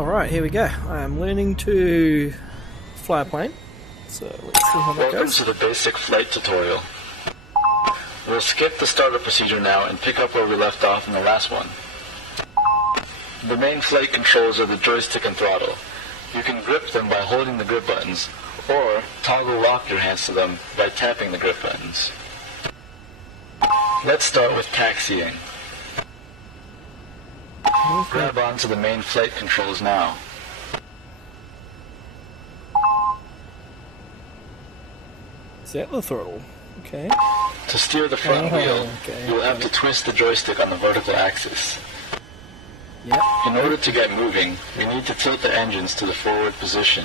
Alright, here we go. I'm learning to fly a plane. So let's see how that Welcome goes. to the basic flight tutorial. We'll skip the startup procedure now and pick up where we left off in the last one. The main flight controls are the joystick and throttle. You can grip them by holding the grip buttons, or toggle lock your hands to them by tapping the grip buttons. Let's start with taxiing. Grab onto the main flight controls now. Is that the throttle? Okay. To steer the front wheel, okay, you'll have to twist the joystick on the vertical axis. Yep. In order to get moving, we need to tilt the engines to the forward position.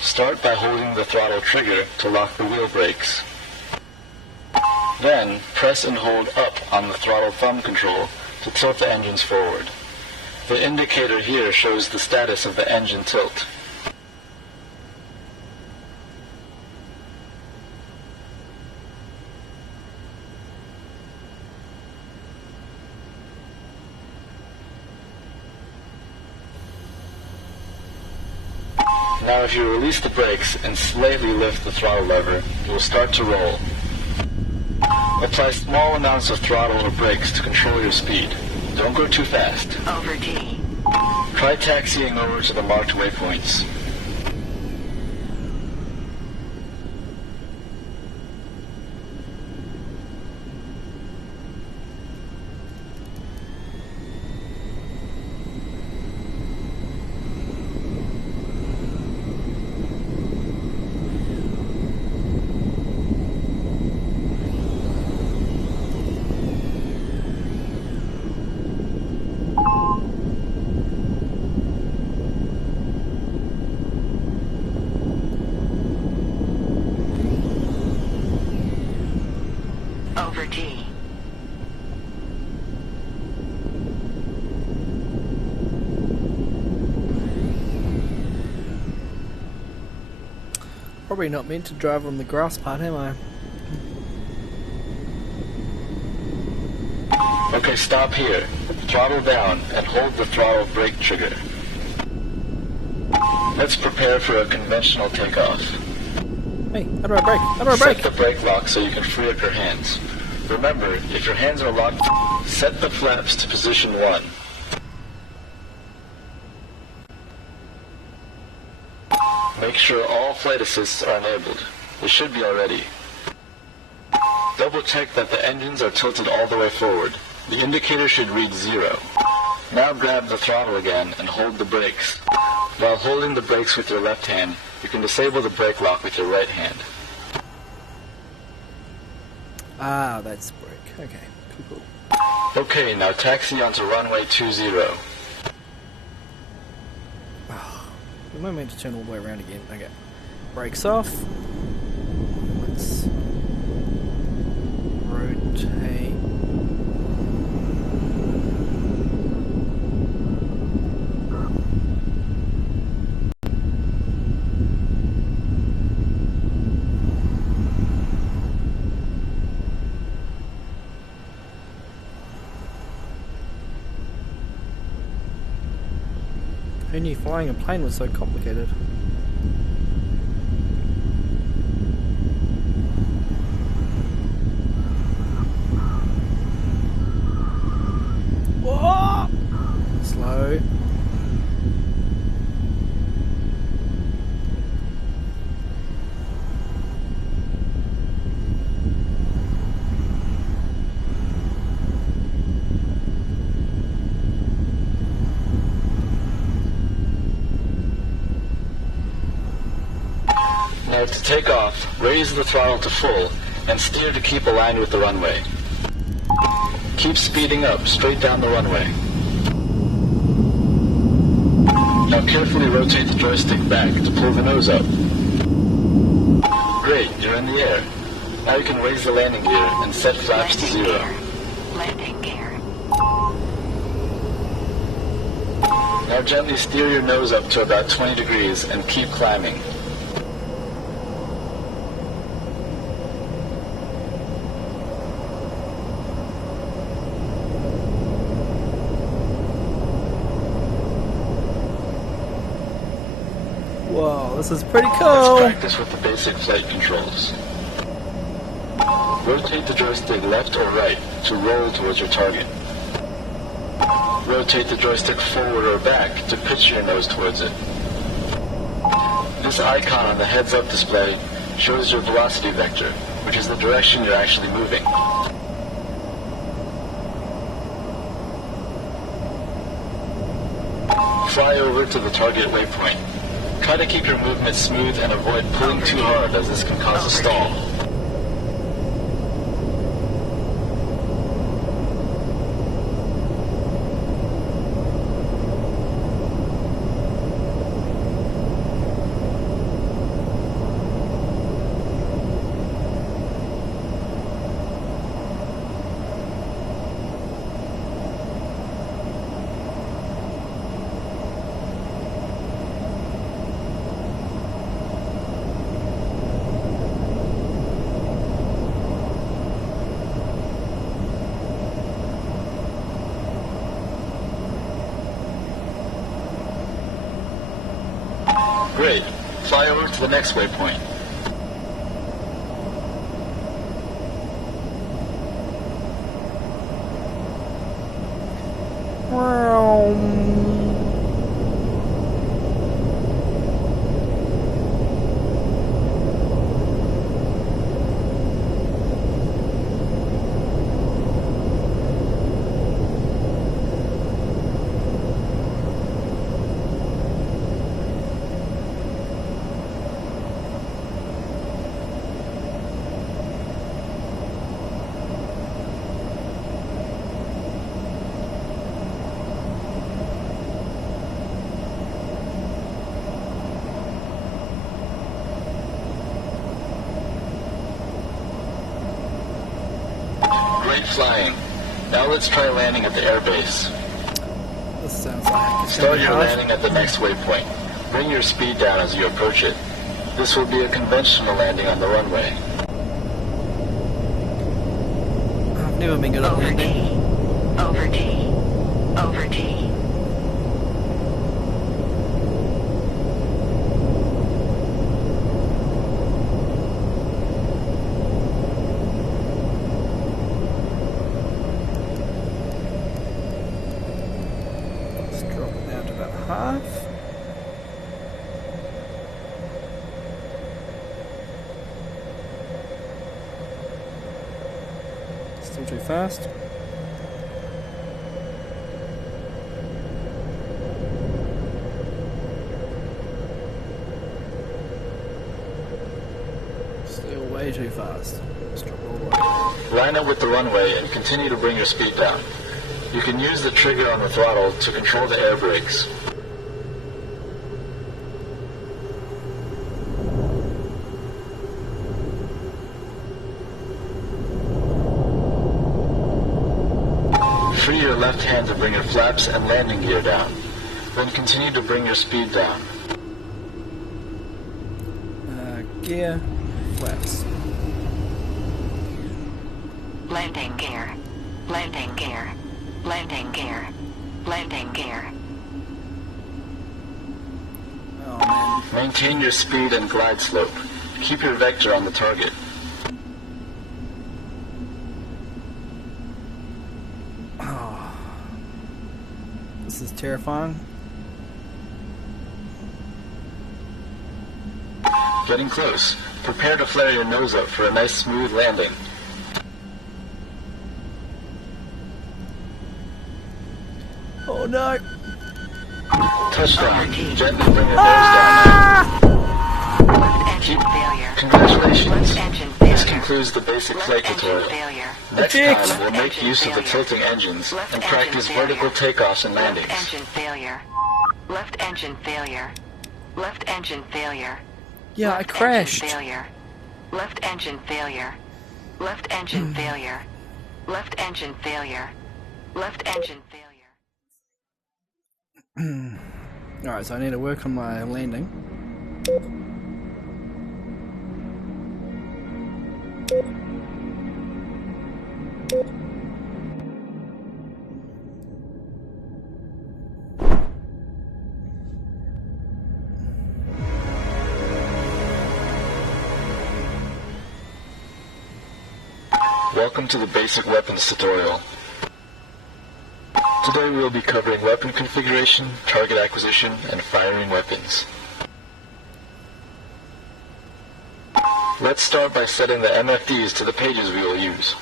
Start by holding the throttle trigger to lock the wheel brakes. Then, press and hold up on the throttle thumb control to tilt the engines forward. The indicator here shows the status of the engine tilt. Now if you release the brakes and slightly lift the throttle lever, it will start to roll. Apply small amounts of throttle or brakes to control your speed. Don't go too fast. Over G. Try taxiing over to the marked waypoints. Over G. Probably not meant to drive on the grass part, am I? Okay, stop here. Throttle down and hold the throttle brake trigger. Let's prepare for a conventional takeoff. Hey, how do I brake? How do I brake? Set the brake lock so you can free up your hands. Remember, if your hands are locked, set the flaps to position 1. Make sure all flight assists are enabled. They should be already. Double check that the engines are tilted all the way forward. The indicator should read 0. Now grab the throttle again and hold the brakes. While holding the brakes with your left hand, you can disable the brake lock with your right hand. Ah, that's brake. Okay, cool. Okay, now taxi onto runway 20. Am I meant to turn all the way around again? Okay. Brakes off. Let's rotate. Who knew flying a plane was so complicated? Whoa! Slow. Now to take off, raise the throttle to full and steer to keep aligned with the runway. Keep speeding up straight down the runway. Now carefully rotate the joystick back to pull the nose up. Great, you're in the air. Now you can raise the landing gear and set flaps to 0. Landing gear. Now gently steer your nose up to about 20 degrees and keep climbing. Whoa, this is pretty Let's cool. practice with the basic flight controls. Rotate the joystick left or right to roll towards your target. Rotate the joystick forward or back to pitch your nose towards it. This icon on the heads-up display shows your velocity vector, which is the direction you're actually moving. Fly over to the target waypoint. Try to keep your movement smooth and avoid pulling too hard, as this can cause a stall. Great. Fly over to the next waypoint. Great flying. Now let's try landing at the airbase. This sounds like it's Start gonna be your hard. landing at the next waypoint. Bring your speed down as you approach it. This will be a conventional landing on the runway. I've never been good at Over landing. G. Over G. Over G. Let's drop it down to about half. Still too fast. Still way too fast. Let's drop all the way. Line up with the runway and continue to bring your speed down. You can use the trigger on the throttle to control the air brakes. Free your left hand to bring your flaps and landing gear down. Then continue to bring your speed down. Gear, flaps. Landing gear. Landing gear. Landing gear. Landing gear. Oh man. Maintain your speed and glide slope. Keep your vector on the target. Oh. This is terrifying. Getting close. Prepare to flare your nose up for a nice smooth landing. Oh no. Touchdown. Gently bring your nose down. Left engine failure. Congratulations. Left engine failure. This concludes the basic Left flight engine tutorial. failure. Next Dick. time, we'll make use of the tilting engines Left and engine practice failure. vertical takeoffs and Left landings. engine failure. Left engine failure. Left engine failure. Yeah, I Left crashed. Engine failure. Left engine failure. Left engine failure. Left engine failure. Left engine failure. Alright, so I need to work on my landing. Welcome to the Basic Weapons tutorial. Today we will be covering weapon configuration, target acquisition, and firing weapons. Let's start by setting the MFDs to the pages we will use.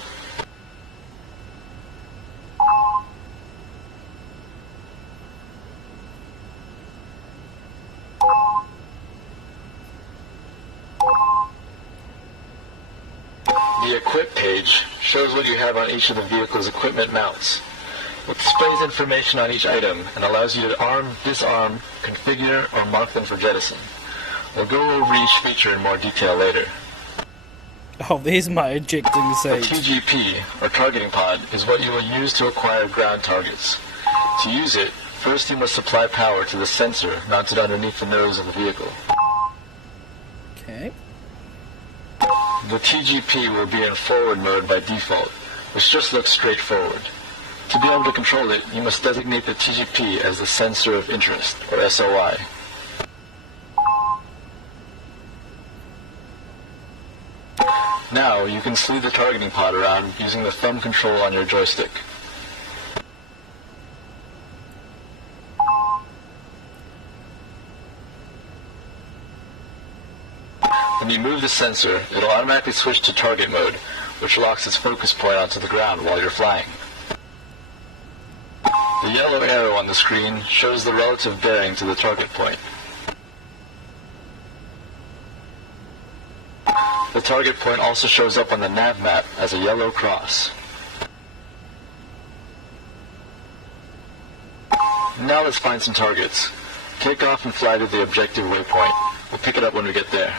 The Equip page shows what you have on each of the vehicle's equipment mounts. It displays information on each item and allows you to arm, disarm, configure, or mark them for jettison. We'll go over each feature in more detail later. Oh, there's my ejecting The seat. TGP, or targeting pod, is what you will use to acquire ground targets. To use it, first you must supply power to the sensor mounted underneath the nose of the vehicle. Okay. The TGP will be in forward mode by default, which just looks straight forward. To be able to control it, you must designate the TGP as the sensor of interest, or SOI. Now, you can sleeve the targeting pod around using the thumb control on your joystick. When you move the sensor, it'll automatically switch to target mode, which locks its focus point onto the ground while you're flying. The yellow arrow on the screen shows the relative bearing to the target point. The target point also shows up on the nav map as a yellow cross. Now let's find some targets. Take off and fly to the objective waypoint. We'll pick it up when we get there.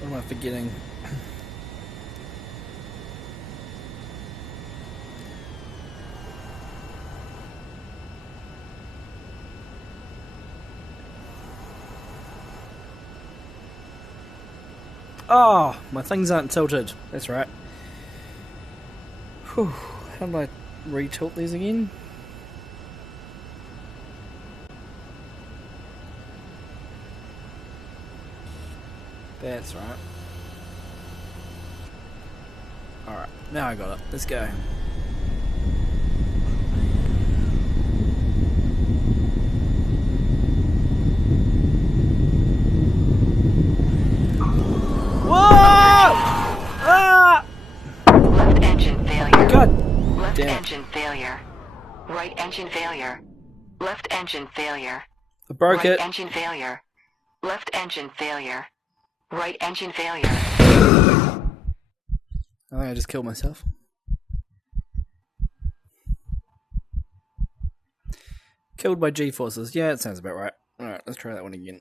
What am I forgetting? Oh, my things aren't tilted. That's right. Whew. How do I re-tilt these again? That's right. Alright, now I got it. Let's go. Whoa! Ah! Left engine failure. God Left damn it. engine failure. Right engine failure. Left engine failure. I broke Right it. engine failure. Left engine failure. Right engine failure. I think I just killed myself. Killed by G-forces. Yeah, it sounds about right. Alright, let's try that one again.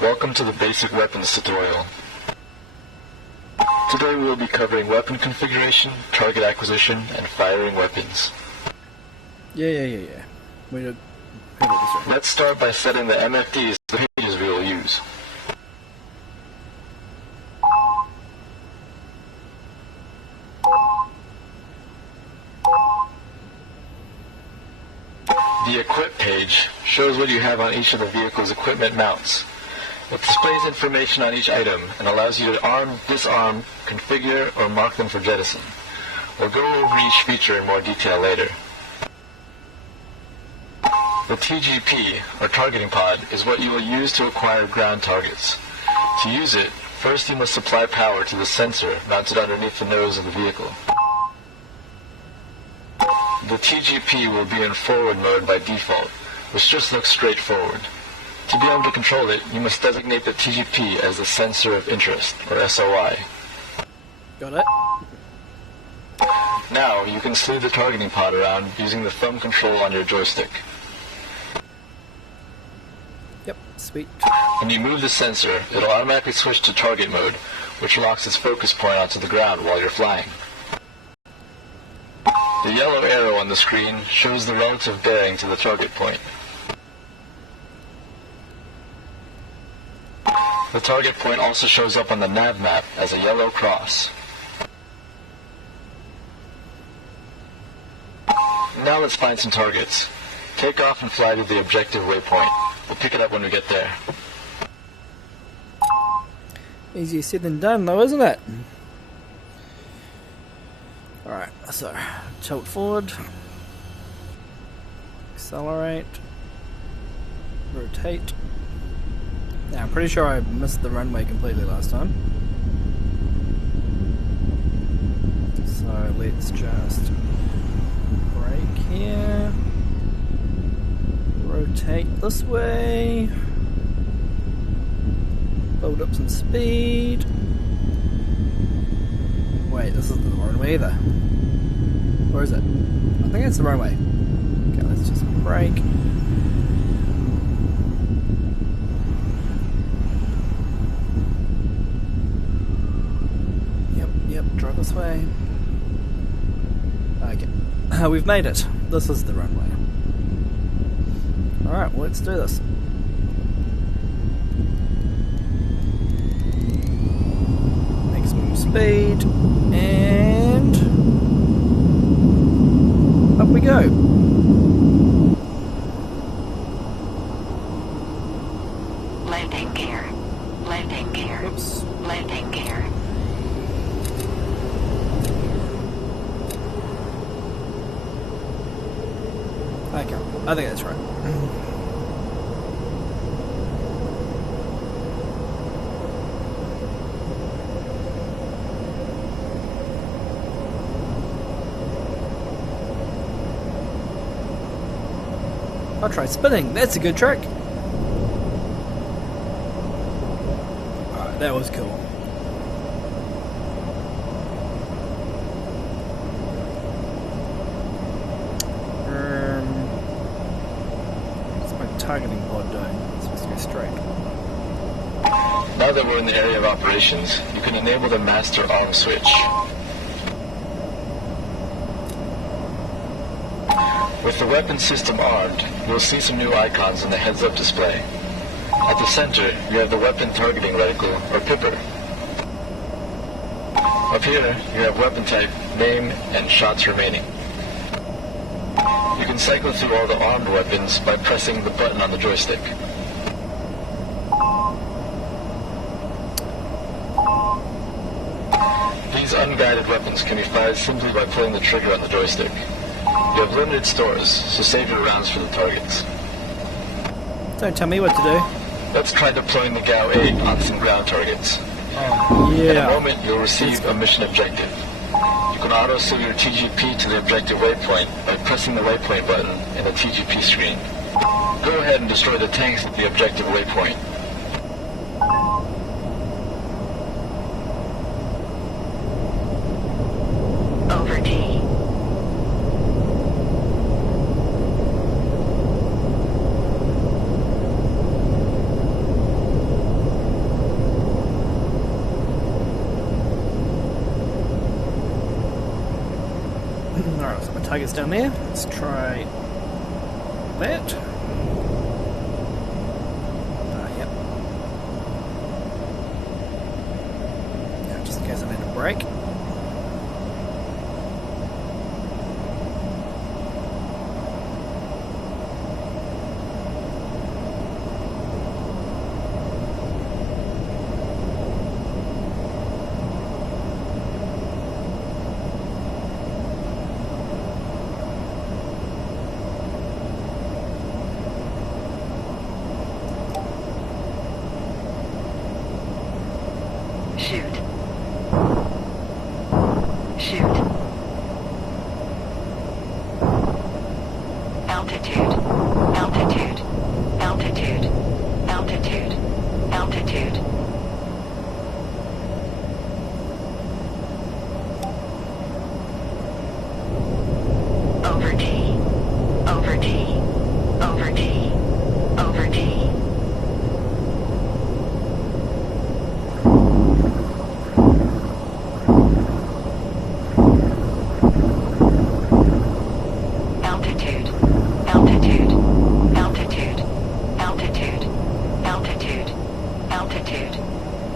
Welcome to the Basic Weapons tutorial. Today we will be covering weapon configuration, target acquisition, and firing weapons. Yeah. We did this right. Let's start by setting the MFDs to the pages we will use. The Equip page shows what you have on each of the vehicle's equipment mounts. It displays information on each item and allows you to arm, disarm, configure, or mark them for jettison. We'll go over each feature in more detail later. The TGP, or targeting pod, is what you will use to acquire ground targets. To use it, first you must supply power to the sensor mounted underneath the nose of the vehicle. The TGP will be in forward mode by default, which just looks straight forward. To be able to control it, you must designate the TGP as the sensor of interest, or SOI. Got it? Now, you can sleeve the targeting pod around using the thumb control on your joystick. Yep, sweet. When you move the sensor, it'll automatically switch to target mode, which locks its focus point onto the ground while you're flying. The yellow arrow on the screen shows the relative bearing to the target point. The target point also shows up on the nav map as a yellow cross. Now let's find some targets. Take off and fly to the objective waypoint. We'll pick it up when we get there. Easier said than done though, isn't it? Alright, so tilt forward, accelerate, rotate. Now I'm pretty sure I missed the runway completely last time. So let's just brake here, rotate this way, build up some speed. Wait, this isn't the runway either. Or is it? I think it's the runway. Okay, let's just brake. Yep, drive this way. Okay, we've made it. This is the runway. Alright, well, let's do this. Maximum speed, and up we go. Landing gear. Landing gear. Oops. Landing gear. Okay, I think that's right. I'll try spinning. That's a good trick. Alright, that was cool. What's my targeting pod doing? It's supposed to go straight. Now that we're in the area of operations, you can enable the master arm switch. With the weapon system armed, you'll see some new icons in the heads-up display. At the center, you have the weapon targeting reticle, or pipper. Up here, you have weapon type, name, and shots remaining. You can cycle through all the armed weapons by pressing the button on the joystick. These unguided weapons can be fired simply by pulling the trigger on the joystick. You have limited stores, so save your rounds for the targets. Don't tell me what to do. Let's try deploying the GAU-8 on some ground targets. Oh, In a yeah. moment, you'll receive a mission objective. You can auto-save your TGP to the objective waypoint by pressing the waypoint button in the TGP screen. Go ahead and destroy the tanks at the objective waypoint. Over T. Alright, so my target's down there. Let's try that. Yep. Now, just in case I need a break. Shoot.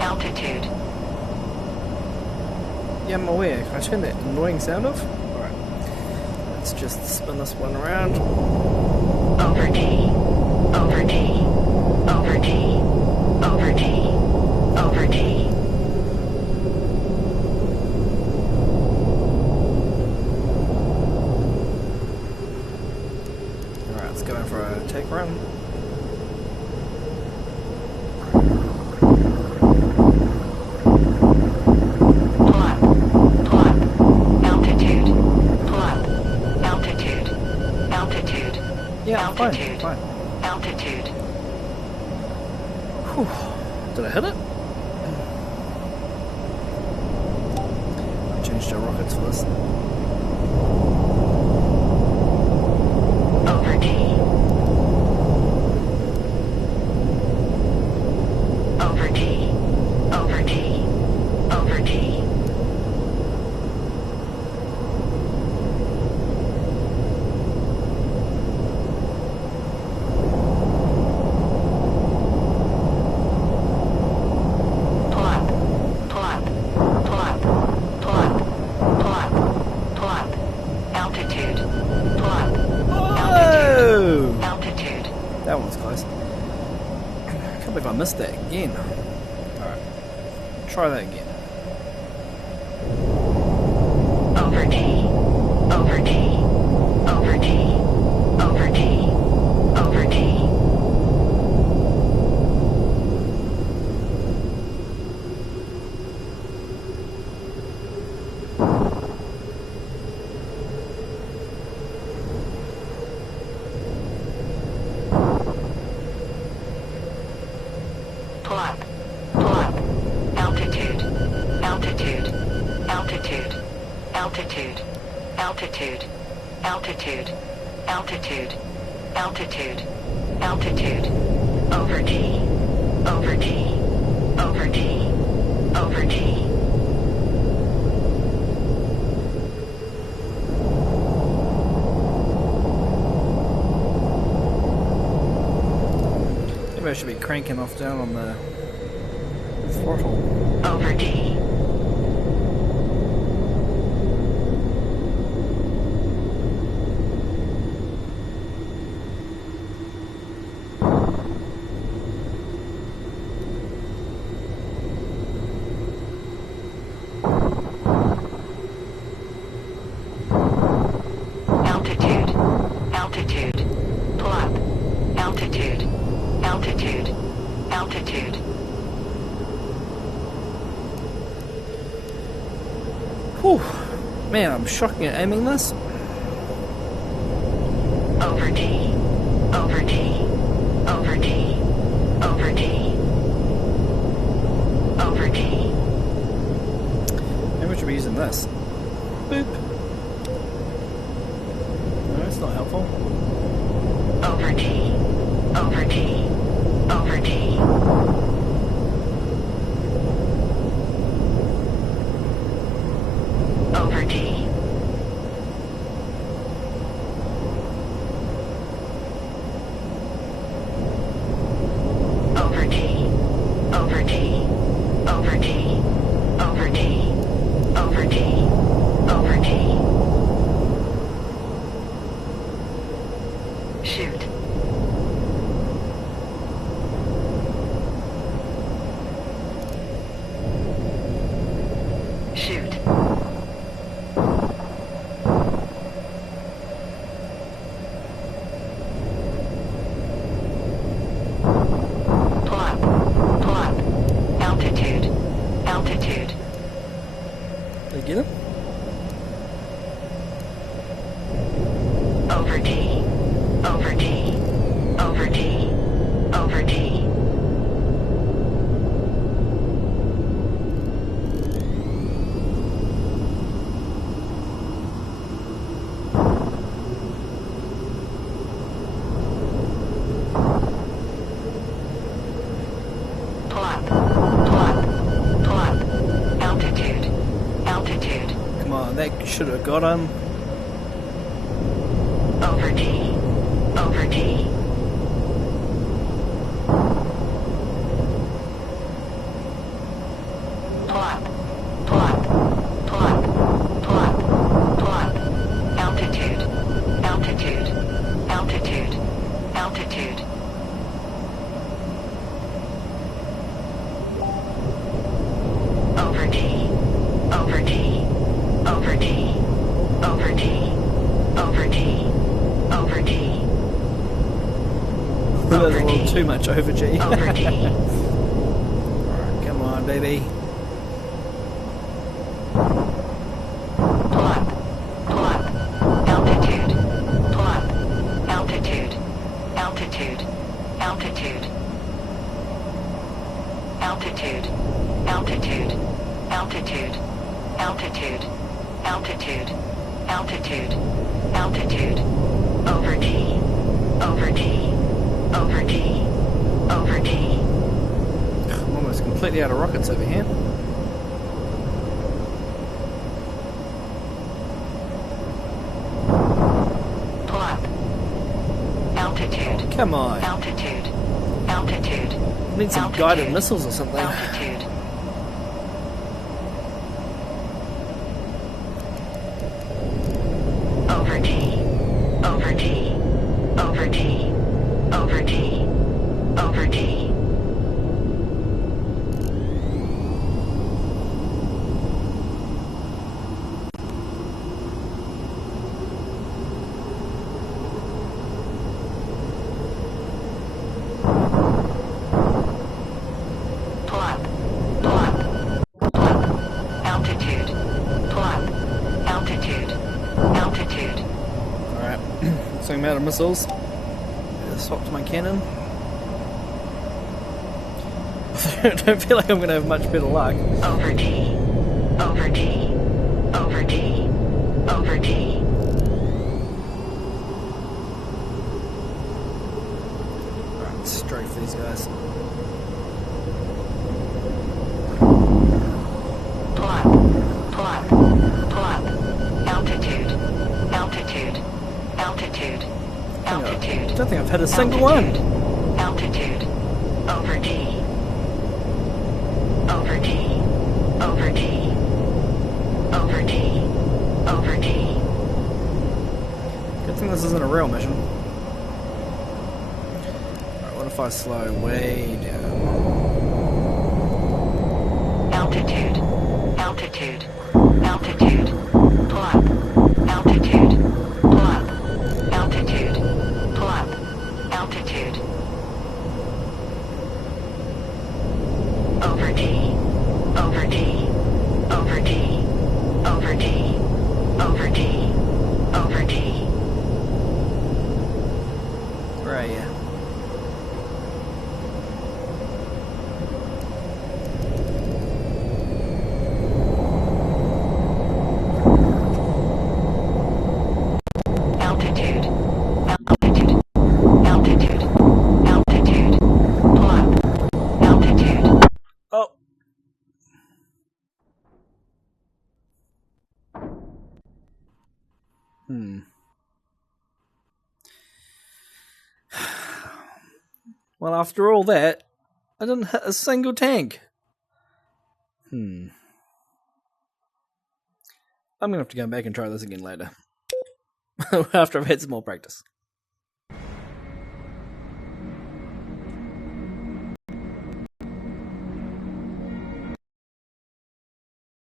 Altitude. Yeah, I'm aware. Can I turn that annoying sound off? Alright. Let's just spin this one around. Over T. Over T. Over T. Over T. Over T. Alright, let's go in for a take run. Yeah, Altitude. fine. Altitude. Whew. Did I hit it? I changed our rockets for this. Over T. Over T. Over T. Over T. I missed that again. Alright. Try that again. Over T. Over T. Over T. Over T. Over T. Pull up. Pull up. Altitude. Altitude. Altitude. Altitude. Altitude. Altitude. Altitude. Altitude. Altitude. Over T. Over T. Over T. Over T. Maybe I should be cranking off down on the throttle. Over T. Altitude. Altitude. Pull up. Altitude. Altitude. Altitude. Whew. Man, I'm shocking at aiming this. Over T. Over T. Over T. Over T. Over T. Maybe we should be using this. Boop. No, it's not helpful. Over T. Over T. Over T. Over T. Over T. Over T. Over T. Over T. Over T. Over T. Shoot. Shoot. Pull up. Pull up. Altitude. Altitude. Did I get him? Over T. Over T. Over T. Over T. Pull up. Pull up. Pull up. Altitude. Altitude. Come on, that should have got him. Over T. Over T. Too much over G. Over G. Alright, come on, baby. Pull up. Pull up. Altitude. Pull up. Altitude. Altitude. Altitude. Altitude. Altitude. Altitude. Altitude. Altitude. Altitude. Altitude. Over G. Over G. Over G. Over G. I'm almost completely out of rockets over here. Pull up. Altitude. Come on. Altitude. Altitude. I need some Altitude. guided missiles or something. Altitude. Over G. Over G. Over G. Over G. Over G. Pull up. Pull up. Pull up. Altitude. Pull up. Altitude. Altitude. Alright, so I'm out of missiles. Swap to my cannon. I don't feel like I'm going to have much better luck. Over G. Over G. Over G. Over G. Alright, let's strafe these guys. Pull up. Pull up. Pull up. Altitude. Altitude. Altitude. I Altitude. don't think I've had a single one. Altitude. Over G. Over G. Over G. Over G. Over G. Good thing this isn't a real mission. Alright, what if I slow way down? Altitude. Altitude. Altitude. Pull up. Altitude. Pull up. Altitude. Pull up. Altitude. Over G. Over G. Over G. Over G. Over G. Over G. Where are you? Altitude. Altitude. Altitude. Altitude. Pull up. Altitude. Oh! Well, after all that, I didn't hit a single tank. I'm gonna have to go back and try this again later. After I've had some more practice.